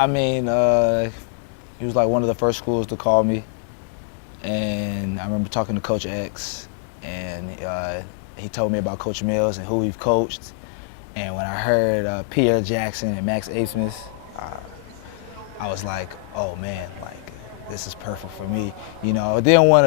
I mean, he was like one of the first schools to call me, and I remember talking to Coach X, and he told me about Coach Mills and who we've coached. And when I heard Pierre Jackson and Max Absmith, I was like, oh man, like this is perfect for me. Didn't want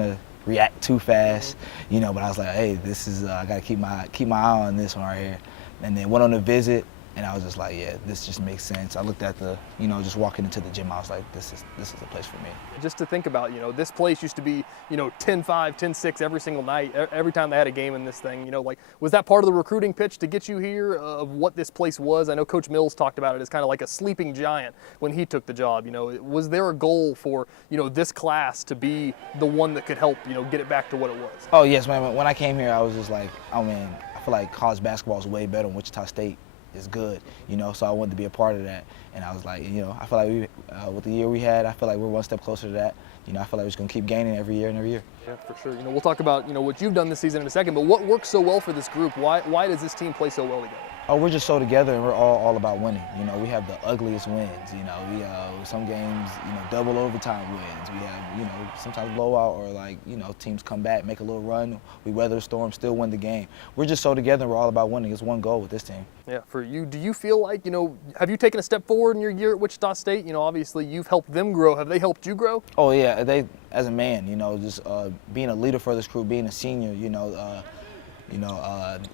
to react too fast, but I was like, hey, this is I got to keep my eye on this one right here. And then went on a visit. And I was just like, yeah, this just makes sense. I looked at the, just walking into the gym, I was like, this is a place for me. Just to think about, this place used to be, 10-5, 10-6 every single night, every time they had a game in this thing. Like, was that part of the recruiting pitch to get you here of what this place was? I know Coach Mills talked about it as kind of like a sleeping giant when he took the job. Was there a goal for, this class to be the one that could help, get it back to what it was? Oh, yes, man. When I came here, I was just like, oh, man, I feel like college basketball is way better than Wichita State. Is good, so I wanted to be a part of that. And I was like, I feel like with the year we had, I feel like we're one step closer to that. I feel like we're just going to keep gaining every year and every year. Yeah, for sure. We'll talk about, what you've done this season in a second, but what works so well for this group? Why does this team play so well together? Oh, we're just so together, and we're all about winning. We have the ugliest wins. We some games, double overtime wins. We have, sometimes blowout or like, teams come back, make a little run. We weather the storm, still win the game. We're just so together, and we're all about winning. It's one goal with this team. Yeah, for you, do you feel like, have you taken a step forward in your year at Wichita State? Obviously you've helped them grow. Have they helped you grow? Oh yeah, they as a man, just being a leader for this crew, being a senior,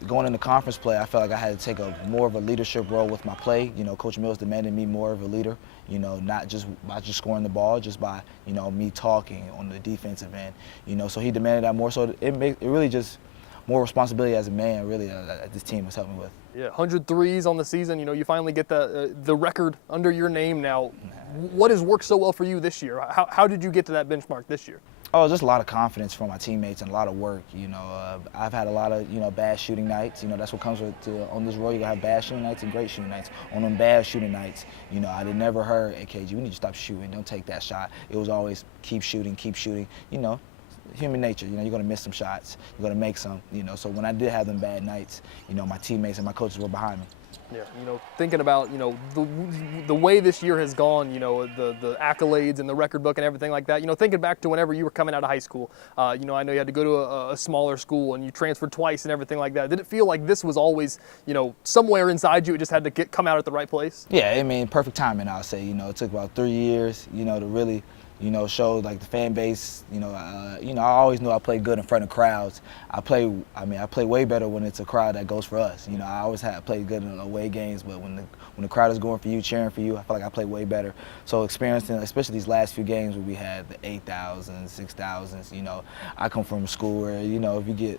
going into conference play, I felt like I had to take more of a leadership role with my play. Coach Mills demanded me more of a leader, not just by just scoring the ball, just by, me talking on the defensive end. So he demanded that more. So it really just more responsibility as a man, really, that this team has helped me with. Yeah, 100 threes on the season. You finally get the record under your name now. What has worked so well for you this year? How did you get to that benchmark this year? Oh, just a lot of confidence from my teammates and a lot of work. I've had a lot of bad shooting nights. That's what comes with on this road. You gotta have bad shooting nights and great shooting nights. On them bad shooting nights, I never heard, hey, KG, we need to stop shooting. Don't take that shot. It was always keep shooting, keep shooting. Human nature. You're gonna miss some shots. You're gonna make some. So when I did have them bad nights, my teammates and my coaches were behind me. Yeah, thinking about, the way this year has gone, the accolades and the record book and everything like that, thinking back to whenever you were coming out of high school, I know you had to go to a smaller school and you transferred twice and everything like that. Did it feel like this was always, somewhere inside you, it just had to come out at the right place? Yeah, I mean, perfect timing, I'll say. It took about 3 years, to really, show like the fan base. I always knew I played good in front of crowds. I play way better when it's a crowd that goes for us. I always played good in away games, but when the crowd is going for you, cheering for you, I feel like I play way better. So experiencing, especially these last few games where we had the 8,000, 6,000s. I come from a school where if you get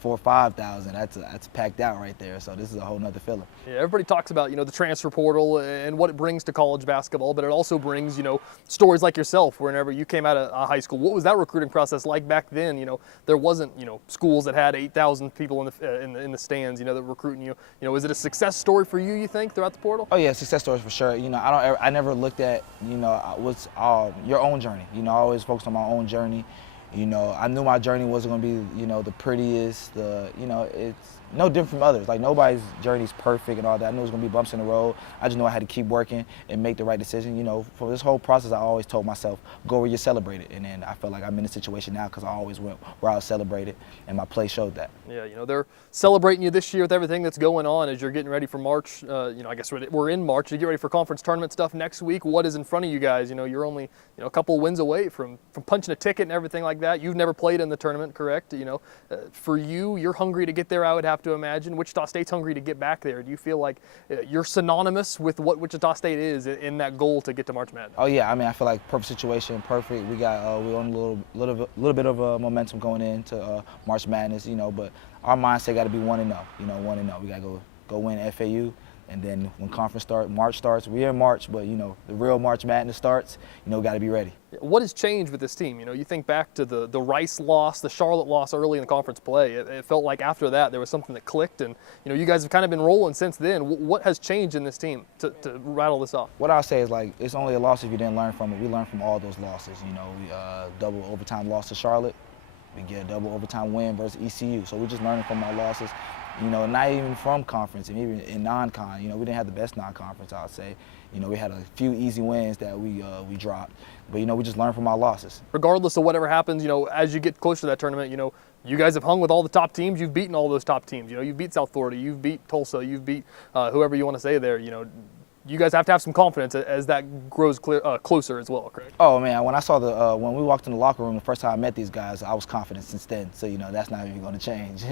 4,000 or 5,000, that's packed out right there. So this is a whole nother feeling. Yeah, everybody talks about the transfer portal and what it brings to college basketball, but it also brings stories like yourself. Whenever you came out of high school, what was that recruiting process like back then? There wasn't schools that had 8,000 people in the stands that were recruiting you. Is it a success story for you? You think throughout the portal? Oh yeah, success stories for sure. I never looked at what's your own journey. I always focused on my own journey. I knew my journey wasn't going to be, the prettiest, it's no different from others. Like, nobody's journey is perfect and all that. I knew it was going to be bumps in the road. I just knew I had to keep working and make the right decision. For this whole process, I always told myself, go where you're celebrated. And then I feel like I'm in a situation now because I always went where I was celebrated, and my play showed that. Yeah, they're celebrating you this year with everything that's going on as you're getting ready for March. I guess we're in March. You get ready for conference tournament stuff next week. What is in front of you guys? You're only a couple of wins away from punching a ticket and everything like that. You've never played in the tournament, correct? For you, you're hungry to get there, I would have to imagine. Wichita State's hungry to get back there. Do you feel like you're synonymous with what Wichita State is in that goal to get to March Madness? Oh yeah, I feel like perfect situation, perfect. We got we're on a little bit of momentum going into March Madness, but our mindset got to be 1-0. 1-0. We got to go win FAU. And then when March starts, we're in March, but you know, the real March Madness starts, you know, got to be ready. What has changed with this team? You know, you think back to the Rice loss, the Charlotte loss early in the conference play. It felt like after that there was something that clicked, and you know, you guys have kind of been rolling since then. What has changed in this team to rattle this off? What I'll say is, like, it's only a loss if you didn't learn from it. We learned from all those losses. You know, we double overtime loss to Charlotte. We get a double overtime win versus ECU. So we're just learning from our losses. You know, not even from conference, and even in non-con. You know, we didn't have the best non-conference, I'd say. You know, we had a few easy wins that we dropped. But, you know, we just learn from our losses. Regardless of whatever happens, you know, as you get closer to that tournament, you know, you guys have hung with all the top teams. You've beaten all those top teams. You know, you've beat South Florida. You've beat Tulsa. You've beat whoever you want to say there. You know, you guys have to have some confidence as that grows closer as well, correct? Oh, man, when I saw when we walked in the locker room the first time I met these guys, I was confident since then. So, you know, that's not even going to change.